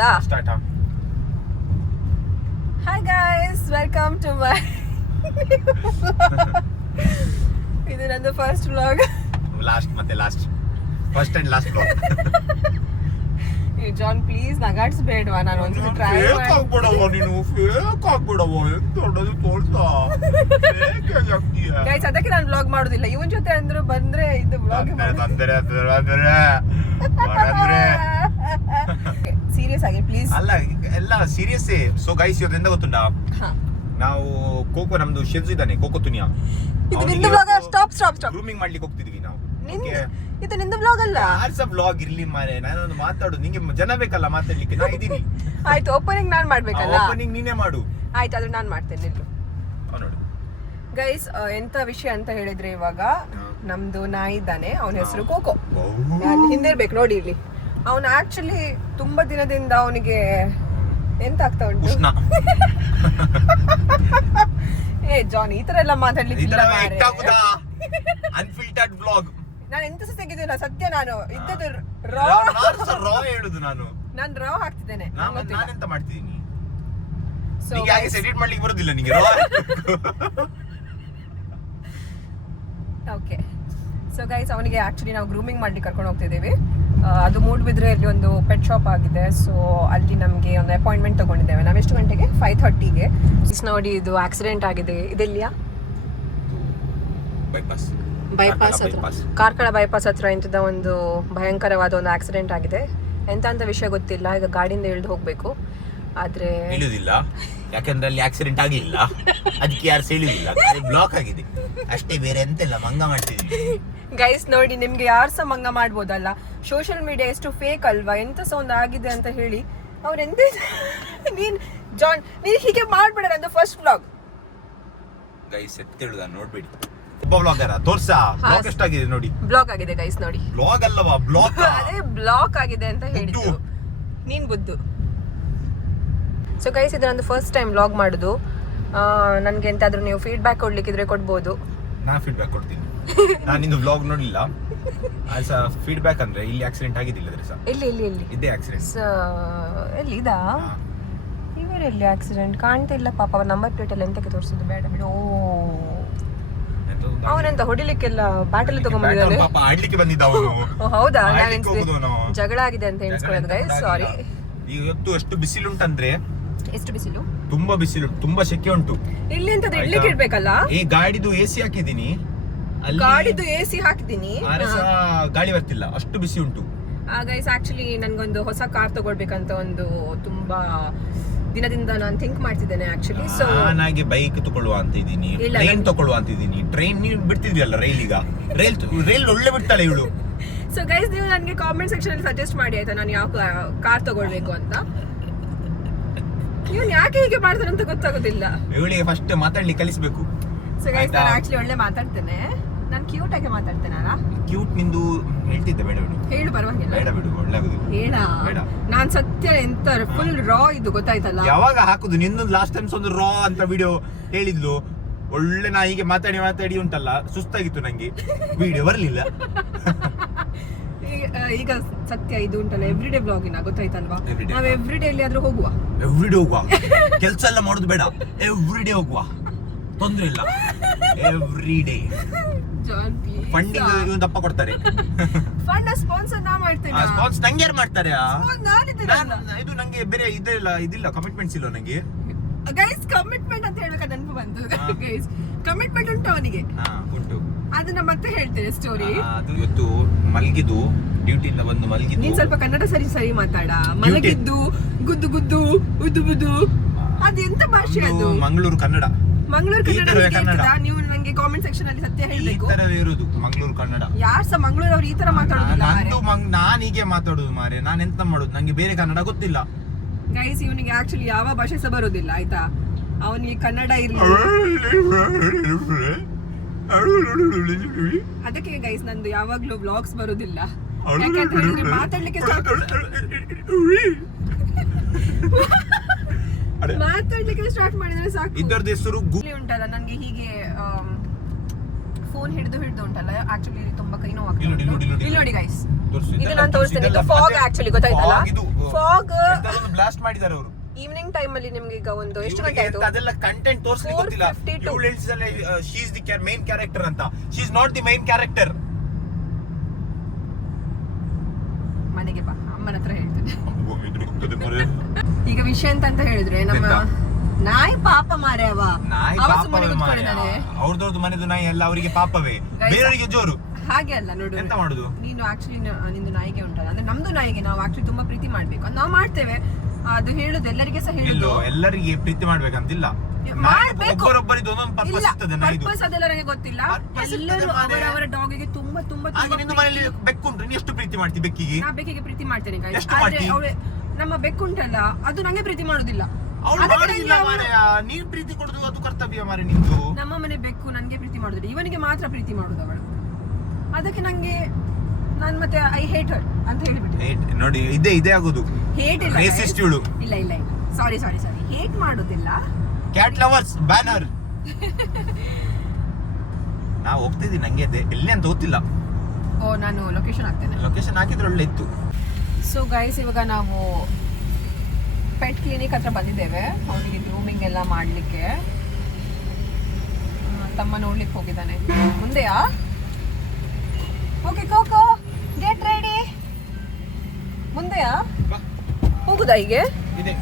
ಮಾಡೋದಾ? Hi guys, welcome to my ಇದು ನಂದು first vlog. First and last vlog. ಜಾನ್ ಪ್ಲೀಸ್ ನಗಾಡ್ಸ್ಬೇಡ್ವಾ, ನಾನು ಒಂದ್ಸತಿ ಟ್ರೈ ಗೈಸ್. ಅದಕ್ಕೆ ನಾನು ವ್ಲಾಗ್ ಮಾಡೋದಿಲ್ಲ. ಇವನ್ ಜೊತೆ ಅಂದ್ರು ಬಂದ್ರೆ ಇದು ವ್ಲಾಗ್ ಸೀರಿಯಸ್ ಆಗಿ ಪ್ಲೀಸ್. ಅಲ್ಲ ಎಲ್ಲ ಸೀರಿಯಸ್. ಸೊ ಗೈಸ್, ಇವತ್ತು ಎಂತ ಗೊತ್ತುಂಟಾ, ನಾವು ಕೋಕೋ ನಮ್ದು ಶೆಜು ಇದ್ದಾನೆ, ಕೋಕೋ ತುನಿಯಾ. ಇದು ನಿಂದು ವ್ಲಾಗ್. ಸ್ಟಾಪ್ ಗ್ರೂಮಿಂಗ್ ಮಾಡ್ಲಿಕ್ಕೆ ಹೋಗ್ತಿದೀವಿ ನಾವು. ಇದು ನಿಂದು ವ್ಲಾಗ್ ಅಲ್ಲ. ಆರ್ಸ ವ್ಲಾಗ್ ಇರ್ಲಿ ಮಾರೆ, ನಾನೊಂದು ಮಾತಾಡು. ನಿಂಗೆ ಜನ ಬೇಕಲ್ಲ ಮಾತಾಡ್ಲಿಕ್ಕೆ, ನಾ ಇದೀನಿ. ಆಯ್ತು, ಓಪನಿಂಗ್ ನಾನ್ ಮಾಡ್ಬೇಕಲ್ಲ. ಓಪನಿಂಗ್ ನೀನೇ ಮಾಡು. ಆಯ್ತು, ಅದ್ರ ನಾನ್ ಮಾಡ್ತೇನೆ. ನಿಲ್ಲು ನೋಡಿ ಗೈಸ್, ಎಂತ ವಿಷಯ ಅಂತ ಹೇಳಿದ್ರೆ, ಇವಾಗ ನಮ್ದು ನಾಯಿ ಇದ್ದಾನೆ, ಅವನ ಹೆಸರು ಕೋಕೋ. ಹಿಂದೆ ಇರ್ಬೇಕು ನೋಡಿ ಇಲ್ಲಿ. ಅವನು ಆಕ್ಚುಲಿ ತುಂಬಾ ದಿನದಿಂದ ಅವನಿಗೆ ಎಂತ ಆಗ್ತಾ ಉಂಟು. ಏ ಜಾನ್, ಈ ತರ ಎಲ್ಲ ಮಾತಾಡ್ಲಿಕ್ಕೆ ಅನ್ಫಿಲ್ಟರ್ಡ್ ವ್ಲಾಗ್. ನಾನು ಎಂತ ತೆಗಿದಿಲ್ಲ ಸತ್ಯ. ನಾನು ಇದ್ದದ್ದು ರಾ ಹೇಳುದು. ನಾನು ರಾ ಹಾಕ್ತಿದ್ದೇನೆ. ನಾನೆಂತ ಮಾಡ್ತಿದ್ದೀನಿ? ನಿಂಗೆ ಹಾಗೆ ಎಡಿಟ್ ಮಾಡ್ಲಿಕ್ಕೆ ಬರುದಿಲ್ಲ ನಿಂಗೆ? ಓಕೆ. ಸೊ ಗೈಸ್, ಅವನಿಗೆ ಆಕ್ಚುಲಿ ನಾವು ಗ್ರೂಮಿಂಗ್ ಮಾಡ್ಲಿಕ್ಕೆ ಕರ್ಕೊಂಡು ಹೋಗ್ತಿದ್ದೀವಿ. ಅದು ಮೂಡ್ಬಿದ್ರೆಯಲ್ಲಿ ಒಂದು ಪೆಟ್ ಶಾಪ್ ಆಗಿದೆ. ಸೊ ಅಲ್ಲಿ ನಮಗೆ ಒಂದು ಅಪಾಯಿಂಟ್ಮೆಂಟ್ ತಗೊಂಡಿದ್ದೇವೆ. ನಾವು ಎಷ್ಟು ಗಂಟೆಗೆ? 5:30ಗೆ. ನೋಡಿ, ಇದು ಆಕ್ಸಿಡೆಂಟ್ ಆಗಿದೆ. ಇದೆಲ್ಲಿಯಾ? ಬೈಪಾಸ್ ಹತ್ರ, ಕಾರ್ಕಳ ಬೈಪಾಸ್ ಹತ್ರ ಇಂಥದ ಒಂದು ಭಯಂಕರವಾದ ಒಂದು ಆಕ್ಸಿಡೆಂಟ್ ಆಗಿದೆ. ಎಂತ ಅಂತ ವಿಷಯ ಗೊತ್ತಿಲ್ಲ. ಈಗ ಗಾಡಿಯಿಂದ ಇಳಿದು ಹೋಗ್ಬೇಕು. ಆದ್ರೆ ಇಳಿಯುದಿಲ್ಲ, ಯಾಕಂದ್ರೆ ಅಲ್ಲಿ ಆಕ್ಸಿಡೆಂಟ್ ಆಗಿಲ್ಲ. ಅದಕ್ಕೆ ಯಾರು ಇಳಿಯುದಿಲ್ಲ, ಬ್ಲಾಕ್ ಆಗಿದೆ ಅಷ್ಟೇ, ಬೇರೆ ಎಂತೆಲ್ಲ ಮಂಗ ಮಾಡ್ತಿದ್ವಿ. ಗೈಸ್ ನೋಡಿ, ನಿಮ್ಗೆ ಯಾರು ಸಹ ಮಂಗ ಮಾಡ್ಬೋದಲ್ಲ. ಸೋಷಿಯಲ್ ಮೀಡಿಯಾ ಎಷ್ಟು ಫೇಕ್ ಅಲ್ವಾ? ಎಂತ ಸಹ ಒಂದು ಆಗಿದೆ ಅಂತ ಹೇಳಿ ಅವ್ರೆಂತ. ನೀನ್ ಜಾನ್, ನೀನ್ ಹೀಗೆ ಮಾಡ್ಬೇಡ. ನಂದು ಫಸ್ಟ್ ವ್ಲಾಗ್. ಗೈಸ್ ಎತ್ತೇಳುದ ನೋಡ್ಬೇಡಿ. ಒಬ್ಬ ವ್ಲಾಗರ ತೋರ್ಸಾ ಬ್ಲಾಗ್ ಎಷ್ಟಾಗಿದೆ ನೋಡಿ. ಬ್ಲಾಗ್ ಆಗಿದೆ ಗೈಸ್ ನೋಡಿ. ಬ್ಲಾಗ್ ಅಲ್ಲವಾ, ಬ್ಲಾಕ್. ಅದೇ ಬ್ಲಾಕ್ ಆಗಿದೆ ಅಂತ ಹೇಳಿದ್ದು ನೀನ್ ಬುದ್ದು. ಸೊ ಗೈಸ್, ಇದು ನಂದು ಫಸ್ಟ್ ಟೈಮ್ ವ್ಲಾಗ್ ಮಾಡುದು. ನನ್ಗೆ ಎಂತಾದ್ರೂ ನೀವು ಫೀಡ್ಬ್ಯಾಕ್ ಕೊಡ್ಲಿಕ್ಕಿದ್ರೆ ಕೊಡ್ಬೋದು. ನಾ ಫೀಡ್ಬ್ಯಾಕ್ ಕೊಡ್ತೀನಿ. ನಾನು ನಿಂದು ವ್ಲಾಗ್ ನೋಡಿಲ್ಲ. ಫೀಡ್ಬ್ಯಾಕ್ ಅಂದ್ರೆ ಇಲ್ಲಿ ಆಕ್ಸಿಡೆಂಟ್ ಆಗಿದ್ದಿಲ್ಲ. ಎಲ್ಲಿ ಇದೇ ಆಕ್ಸಿಡೆಂಟ್. ಎಲ್ಲಿ ಇದಾ? ಇವರೆಲ್ಲಿ ಆಕ್ಸಿಡೆಂಟ್ ಕಾಣ್ತಾ ಇಲ್ಲ ಪಾಪ. ಅವ್ರ ನಂಬರ್ ಪ್ಲೇಟ್ ಎಲ್ಲ ಎಂತಕ್ಕೆ ತೋರಿಸೋದು ಬೇಡ ಬಿಡು. ಅವನೆಂತ ಹೊಡಿಲಿಕ್ಕೆಲ್ಲ ಬ್ಯಾಟಲ್ ತಗೊಂಡ್ಬಂದಿದ್ದಾನೆ. ಆಡ್ಲಿಕ್ಕೆ ಬಂದಿದ್ದ ಅವನು. ಹೌದಾ? ಜಗಳ ಆಗಿದೆ ಅಂತ ಎಣಿಸ್ಕೊಳ್ಳೋದು ಗೈಸ್, ಸಾರಿ. ಇವತ್ತು ಎಷ್ಟು ಬಿಸಿಲುಂಟಂದ್ರೆ, ಎಷ್ಟು ಬಿಸಿಲು? ತುಂಬಾ ಬಿಸಿಲು, ತುಂಬಾ ಸೆಕೆ ಉಂಟು. ಇಲ್ಲಿ ಅಂತ ಇಡ್ಲಿಕ್ಕೆ ಇಡ್ಬೇಕಲ್ಲ. ಈ ಗಾಡಿದು ಎಸಿ ಹಾಕಿದೀನಿ. ಗಾಡಿದು ಎಸಿ ಹಾಕಿದೀನಿ, ಗಾಳಿ ಬರ್ತಿಲ್ಲ, ಅಷ್ಟು ಬಿಸಿ ಉಂಟು. ಗೈಸ್ ಆಕ್ಚುಲಿ ನನ್ಗೊಂದು ಹೊಸ ಕಾರ್ ತಗೊಳ್ಬೇಕಂತ ಒಂದು ತುಂಬಾ ದಿನದಿಂದ ನಾನು ಥಿಂಕ್ ಮಾಡ್ತಿದ್ದೇನೆ ಆಕ್ಚುಲಿ. ಸೊ ನಾನಾಗಿ ಬೈಕ್ ತಗೊಳ್ಳುವ ಅಂತ ಇದ್ದೀನಿ, ಟ್ರೈನ್ ತಗೊಳ್ಳುವ ಅಂತ ಇದ್ದೀನಿ. ಟ್ರೈನ್ ನೀವು ಬಿಡ್ತಿದ್ರಲ್ಲ, ರೈಲ್. ಈಗ ರೈಲ್ ಒಳ್ಳೆ ಬಿಡ್ತಾಳೆ ಇವಳು. ಸೊ ಗೈಸ್, ನೀವು ನನಗೆ ಕಾಮೆಂಟ್ ಸೆಕ್ಷನ್ ಅಲ್ಲಿ ಸಜೆಸ್ಟ್ ಮಾಡಿ ಆಯ್ತಾ, ನಾನು ಯಾವ ಕಾರ್ ತಗೊಳ್ಬೇಕು ಅಂತ. ನೀವು ಯಾಕೆ ಹೀಗೆ ಮಾಡ್ತಾರೆ ಅಂತ ಗೊತ್ತಾಗೋದಿಲ್ಲ. ಇವಳಿಗೆ ಫಸ್ಟ್ ಮಾತಾಡ್ಲಿಕ್ಕೆ ಕಲಿಸ್ಬೇಕು. ಸೊ ಗೈಸ್, ನಾನು ಆಕ್ಚುಲಿ ಒಳ್ಳೆ ಮಾತಾಡ್ತೇನೆ. ನಾನು ಕ್ಯೂಟ್ ಆಗಿ ಮಾತಾಡ್ತೇನೆ ಅಲ್ಲ? ಕ್ಯೂಟ್ ನಿಂದು ಹೇಳ್ತಿದ್ದೆ, ಬೇಡ ಬಿಡು. ಹೇಳು, ಪರವಾಗಿಲ್ಲ. ಬೇಡ ಬಿಡು, ಒಳ್ಳೆ ಆಗುದಿಲ್ಲ. ಹೇಳ. ನಾನ್ ಸತ್ಯ ಎಂತ ಫುಲ್ ರಾ ಇದು ಗೊತ್ತಾಯ್ತಲ್ಲ. ಯಾವಾಗ ಹಾಕುದು ನಿನ್ನೊಂದು ಲಾಸ್ಟ್ ಟೈಮ್ಸ್ ಒಂದು ರಾ ಅಂತ ವಿಡಿಯೋ ಹೇಳಿದ್ಲು. ಒಳ್ಳೆ ನಾ ಹೀಗೆ ಮಾತಾಡಿ ಉಂಟಲ್ಲ, ಸುಸ್ತಾಗಿತ್ತು ನಂಗೆ, ವಿಡಿಯೋ ಬರ್ಲಿಲ್ಲ. ಈಗ ಸತ್ಯ ಇದು ಉಂಟಲ್ಲ, ಎವ್ರಿ ಡೇ ಬ್ಲಾಗಿನ ಗೊತ್ತಾಯ್ತಲ್ವಾ? ನಾವ್ ಎವ್ರಿ ಡೇ ಎಲ್ಲಿಯಾದ್ರೂ ಹೋಗುವ. ಕೆಲ್ಸ ಎಲ್ಲ ಮಾಡುದು ಬೇಡ, ಎವ್ರಿ ಡೇ ಹೋಗುವ, ತೊಂದ್ರೆ ಇಲ್ಲ. ಎವ್ರಿ ಡೇ ಫಂಡಿಂಗ್ ಇವನು ದಪ್ಪ ಕೊಡ್ತಾರೆ. ಫಂಡ್ ಸ್ಪಾನ್ಸರ್ ನಾ ಮಾಡ್ತೇನೆ. ಸ್ಪಾನ್ಸರ್ ನಂಗೆ ಯಾರು ಮಾಡ್ತಾರೆ? ಇದು ನಂಗೆ ಬೇರೆ ಇದಿಲ್ಲ, ಕಮಿಟ್ಮೆಂಟ್ಸ್ ಇಲ್ಲ ನಂಗೆ. ಗೈಸ್, ಕಮಿಟ್ಮೆಂಟ್ ಅಂತ ಹೇಳ್ಬೇಕಾ ನೆನಪು ಬಂತು. ಗೈಸ್, ಕಮಿಟ್ಮೆಂಟ್ ಉಂಟು ಅವನಿಗೆ. ಉಂಟು, ಅದನ್ನ ಮತ್ತೆ ಹೇಳ್ತೇನೆ ಸ್ಟೋರಿ. ಇವತ್ತು ಮಲಗಿದ್ದು, ಡ್ಯೂಟಿಯಿಂದ ಬಂದು ಮಲಗಿದ್ದು. ನೀನ್ ಸ್ವಲ್ಪ ಕನ್ನಡ ಸರಿ ಮಾತಾಡ. ಮಲಗಿದ್ದು, ಗುದ್ದು ಉದ್ದು ಅದೆಂತ ಭಾಷೆ ಅದು? ಮಂಗಳೂರು ಕನ್ನಡ. ನೀವು ನಂಗೆ ಕಾಮೆಂಟ್ ಸೆಕ್ಷನ್ ಅಲ್ಲಿ ಸತ್ಯ ಹೇಳ್ಬೇಕು. ಈ ತರವೇ ಇರುದು ಮಂಗಳೂರು ಕನ್ನಡ. ಯಾರ್ ಸಹ ಮಂಗಳೂರು ಅವ್ರು ಈ ತರ ಮಾತಾಡೋದಿಲ್ಲ. ನಾನ್ ಹೀಗೆ ಮಾತಾಡುದು ಮಾರೆ, ನಾನ್ ಎಂತ ಮಾಡುದು, ನಂಗೆ ಬೇರೆ ಕನ್ನಡ ಗೊತ್ತಿಲ್ಲ. ಗೈಸ್, ಇವನಿಗೆ ಆಕ್ಚುಲಿ ಯಾವ ಭಾಷೆ ಸಹ ಬರೋದಿಲ್ಲ ಆಯ್ತಾ. ಅವನಿಗೆ ಕನ್ನಡ ಇರ್ಲಿ. ಅದಕ್ಕೆ ಗೈಸ್ ನಂದು ಯಾವಾಗ್ಲೂ ವ್ಲಾಗ್ಸ್ ಬರೋದಿಲ್ಲ. ಯಾಕಂತ ಹೇಳಿದ್ರೆ ಮಾತಾಡ್ಲಿಕ್ಕೆ ಸ್ಟಾರ್ಟ್ ಮಾಡಿದ್ರೆ ಸಾಕು. ಇದರದ ಹೆಸರು ಉಂಟಲ್ಲ, ನನ್ಗೆ ಹೀಗೆ ಫೋನ್ ಹಿಡಿದು ಉಂಟಲ್ಲ ಆಕ್ಚುಲಿ ತುಂಬಾ ಕೈ ನೋವು ಇಲ್ಲಿ ನೋಡಿ, ಇಲ್ಲಿ ನೋಡಿ. ಇಲ್ಲಿ ನೋಡಿ ಗೈಸ್ ತೋರ್ಸು, ಇದು ಇದೆಲ್ಲ ನಾನು ತೋರಿಸ್ತೇನೆ. ಇದು ಇದೆಲ್ಲ ಫಾಗ್ ಮತ್ತೆ ಆಕ್ಚುಲಿ ಗೊತ್ತಾಯ್ತಲ್ಲ, fog ಇದು, ಫಾಗ್ ಬ್ಲಾಸ್ಟ್ ಮಾಡಿದ್ದಾರೆ ಅವರು ಈವ್ನಿಂಗ್ ಟೈಮ್ ಅಲ್ಲಿ ನಿಮ್ಗೆ ಈಗ ಒಂದು ಎಷ್ಟು ಗಂಟೆ ಆಯ್ತು? ಅದೆಲ್ಲ ಕಂಟೆಂಟ್ ತೋರಿಸ್ಲಿಕ್ಕೆ ಗೊತ್ತಿಲ್ಲ. 4:52. ಇವಳು ಹೇಳ್ತಿದ್ದಾಳೆ she is the main character ಅಂತ. She is not the main character. ಮನೆಗೆ ಬಾ, ಅಮ್ಮನ ಹತ್ರ ಹೇಳ್ತೇನೆ. ಈಗ ವಿಷಯ ಅಂತ ಹೇಳಿದ್ರೆ ನಮ್ಮ ನಾಯಿ ಪಾಪ ಮಾರ್ಯಾವ, ನಾಯಿ ಅವ ಪಾಪವೇ ಸುಮ್ಮನೆ ಕೂತ್ಕೊಂಡಿದ್ದಾನೆ. ಅವ್ರದವ್ರದ್ದು ಮನೆದು ನಾಯಿ ಎಲ್ಲ ಅವರಿಗೆ ಪಾಪವೇ, ಬೇರೆಯವರಿಗೆ ಜೋರು. ಹಾಗೆ ಅಲ್ಲ ನೋಡು, ಎಂತ ಮಾಡುದು? ನೀನು ಆಕ್ಚುಲಿ ನಿಂದು ನಾಯಿಗೆ ಉಂಟಲ್ಲ, ಅಂದ್ರೆ ನಮ್ದು ನಾಯಿಗೆ ನಾವು ಆಕ್ಚುಲಿ ತುಂಬಾ ಪ್ರೀತಿ ಮಾಡ್ಬೇಕು, ಅದು ನಾವು ಮಾಡ್ತೇವೆ. ಅದು ಹೇಳುದು ಎಲ್ಲರಿಗೆ ಸಹ ಹೇಳುದು, ಇಲ್ಲೋ ಎಲ್ಲರಿಗೆ ಪ್ರೀತಿ ಮಾಡ್ಬೇಕಂತಿಲ್ಲ. ಮಾಡ್ಬೇಕು. ಒಬ್ಬರೊಬ್ಬರಿದ್ದು ಒಂದೊಂದು ಪರ್ಪಸ್ ಇರ್ತದೆ ನಾಯಿದು. ಪರ್ಪಸ್ ಅದೆಲ್ಲ ನನಗೆ ಗೊತ್ತಿಲ್ಲ. Purpose ಇರ್ತದೆ ಎಲ್ಲರೂ ಮಾರ್ರೆ. ಅವರವರ ಡಾಗಿಗೆ ತುಂಬಾ ತುಂಬಾ ಹಾಗೆ ನಿನ್ನ ಮನೆಯಲ್ಲಿ ಬೆಕ್ಕುಂಟು, ನೀ ಎಷ್ಟು ಪ್ರೀತಿ ಮಾಡ್ತಿ ಬೆಕ್ಕಿಗೆ? ನಾ ಬೆಕ್ಕಿಗೆ ಪ್ರೀತಿ ಮಾಡ್ತೇನೆ guys. ಎಷ್ಟು ಆದ್ರೆ ಮಾಡ್ತಿ? ನಮ್ಮ ಬೆಕ್ಕುಂಟಲ್ಲ, ಅದು ನಂಗೆ ಪ್ರೀತಿ ಮಾಡುದಿಲ್ಲ. ಅವಳು ಅದಕ್ಕೆ ಮಾಡುದಿಲ್ಲ ನಂಗೆ ಮಾರಾಯ, ನೀನ್ ಪ್ರೀತಿ ಕೊಡುದು ಅದು ಕರ್ತವ್ಯ ಮಾರೆ ನಿಂದು. ನಮ್ಮ ಮನೆ ಬೆಕ್ಕು ನನ್ಗೆ ಪ್ರೀತಿ ಮಾಡುದಿಲ್ಲ, ಇವನಿಗೆ ಮಾತ್ರ ಪ್ರೀತಿ ಮಾಡುದು ಅವಳು. ಅದಕ್ಕೆ ನಂಗೆ ನಾನು ಮತ್ತೆ ಐ ಹೇಟ್ ಹರ್ ಅಂತ ಹೇಳಿಬಿಟ್ಟೆ. ನೋಡಿ ಇದೇ ಆಗುದು. ಹೇಟ್ ಇಲ್ಲ Racist guys. ಇವಳು. ಇಲ್ಲ ಇಲ್ಲ ಇಲ್ಲ, ಸಾರಿ ಹೇಟ್ ಮಾಡುದಿಲ್ಲ. Cat lovers banner. ನಾ ಹೋಗ್ತಿದ್ದೀನಿ, ನಂಗೆ ಎಲ್ಲಿ ಅಂತ ಗೊತ್ತಿಲ್ಲ. ಓ, ನಾನು ಲೊಕೇಶನ್ ಹಾಕ್ತೇನೆ. ಲೊಕೇಶನ್ ಹಾಕಿದ್ರೆ ಒಳ್ಳೆ ಇತ್ತು. ಸೊ ಗೈಸ್, ಇವಾಗ ನಾವು ಪೆಟ್ ಕ್ಲಿನಿಕ್ ಹತ್ರ ಬಂದಿದ್ದೇವೆ. ಅವನಿಗೆ ಗ್ರೂಮಿಂಗ್ ಎಲ್ಲ ಮಾಡಲಿಕ್ಕೆ. ತಮ್ಮ ನೋಡ್ಲಿಕ್ಕೆ ಹೋಗಿದ್ದಾನೆ. ಮುಂದೆಯಾ? Okay Coco, get ready. ಮುಂದೆಯಾ? ಹೋಗುದಾ ಹೀಗೆ? ಇದೆ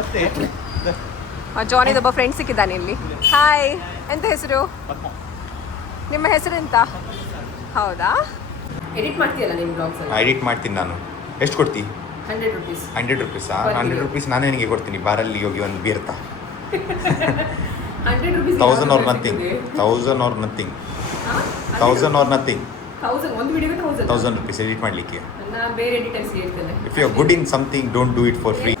ಮತ್ತೆ ಜಾನಿದ ಒಬ್ಬ ಫ್ರೆಂಡ್ ಸಿಕ್ಕಿದ್ದಾನೆ ಇಲ್ಲಿ. ಹಾಯ್, ಎಂತ ಹೆಸರು? ನಿಮ್ಮ ಹೆಸರೆಂತ? ಹೌದಾ? ಎಡಿಟ್ ಮಾಡ್ತೀಯಲ್ಲ ನಿಮ್ಮ ಬ್ಲಾಗ್ಸ್ ಎಲ್ಲ? ಎಡಿಟ್ ಮಾಡ್ತೀನಿ ನಾನು. ಎಷ್ಟು ಕೊಡ್ತಿ? 100 rupees. 100 rupees? 100 rupees ನಾನೇ ನಿನಗೆ ಕೊಡ್ತೀನಿ. ಬಾರಲ್ಲಿ ಹೋಗಿ ಒಂದು ಬೀರ್ತಾ. 100 rupees 1000 or nothing. 1000 or nothing. 1000 or nothing. 1000 ಒಂದು ವಿಡಿಯೋಗೆ 1000. 1000 rupees ಎಡಿಟ್ ಮಾಡಲಿಕ್ಕೆ. ನಾನು ಬೇರೆ ಎಡಿಟರ್ಸ್ಗೆ ಹೇಳ್ತೇನೆ. If you are good in something, don't do it for free.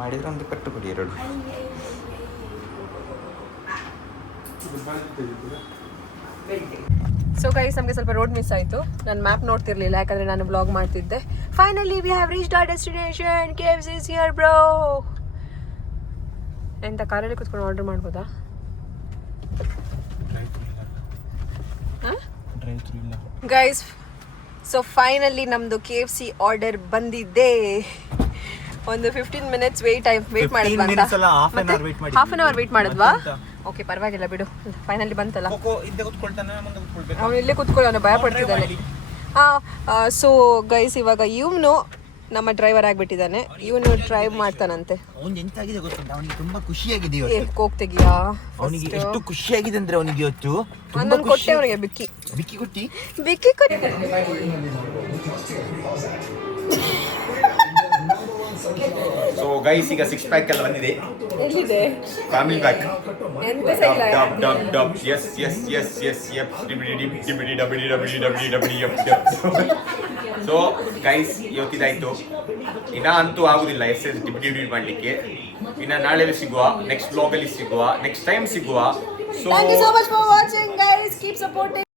ಮಾಡಿದ್ರೆ ಒಂದು ಕಟ್ಟು ಕೊಡಿ 2. ಸೊ ಗೈಸ್, ನಮಗೆ ಸ್ವಲ್ಪ ರೋಡ್ ಮಿಸ್ ಆಯಿತು. ನಾನು ಮ್ಯಾಪ್ ನೋಡ್ತಿರ್ಲಿಲ್ಲ, ಯಾಕಂದರೆ ನಾನು ಬ್ಲಾಗ್ ಮಾಡ್ತಿದ್ದೆ. Finally we have reached our destination. KFC is here bro. ಎಂತ ಕಾರಲ್ಲಿ ಕೂತ್ಕೊಂಡು ಆರ್ಡರ್ ಮಾಡ್ಬೋದಾ? ಗೈಸ್, ಸೊ ಫೈನಲಿ ನಮ್ಮದು KFC ಆರ್ಡರ್ ಬಂದಿದೆ. ಒಂದು 15 minutes ವೇಟ್ ಮಾಡಿದ್ವಾ ಅಂತ? ಹಾಫ್ ಆನ್ ಅವರ್ ವೇಟ್ ಮಾಡಿದ್ವಾ? ಓಕೆ, ಪರವಾಗಿಲ್ಲ ಬಿಡು, ಫೈನಲಿ ಬಂತಲ್ಲ. ಅವನು ಇಲ್ಲೇ ಕೂತ್ಕೊಳ್ಳೋನು, ಭಯ ಪಡ್ತಿದ್ದಾನೆ. ಸೊ ಗೈಸ್, ಇವಾಗ ಇವನು ನಮ್ಮ ಡ್ರೈವರ್ ಆಗಿಬಿಟ್ಟಿದ್ದಾನೆ. ಇವನು ಡ್ರೈವ್ ಮಾಡ್ತಾನಂತೆ. ಅವನಿಗೆ ಎಂತಾಗಿದೆ ಗೊತ್ತುಂಟು, ಅವನಿಗೆ ತುಂಬಾ ಖುಷಿಯಾಗಿದೆ ಏ, ಕೋಕ್ ತೆಗಿಯಾ? ಅವನಿಗೆ ಎಷ್ಟು ಖುಷಿಯಾಗಿದೆ ಅಂದ್ರೆ ಅವನಿಗೆ ಇವತ್ತು ನಾನು ಕೊಟ್ಟೆ ಅವನಿಗೆ ಬಿಕ್ಕಿ ಕೊಟ್ಟಿ. ಸೊ ಗೈಸ್, ಈಗ 6 ಪ್ಯಾಕ್ ಎಲ್ಲ ಬಂದಿದೆ. ಎಲ್ಲಿದೆ? Family pack. ಎಂತ ಸೈಲ? So guys, ಇವತ್ತಿದಾಯ್ತು. ಇನ್ನ ಅಂತೂ ಆಗುದಿಲ್ಲ ಡಿಬಿಡಿ ಮಾಡ್ಲಿಕ್ಕೆ. ಇನ್ನ ನಾಳೆ ಸಿಗುವ, ನೆಕ್ಸ್ಟ್ ಬ್ಲಾಗ್ ಅಲ್ಲಿ ಸಿಗುವ, ನೆಕ್ಸ್ಟ್ ಟೈಮ್ ಸಿಗುವ. Thank you so much for watching guys. Keep supporting.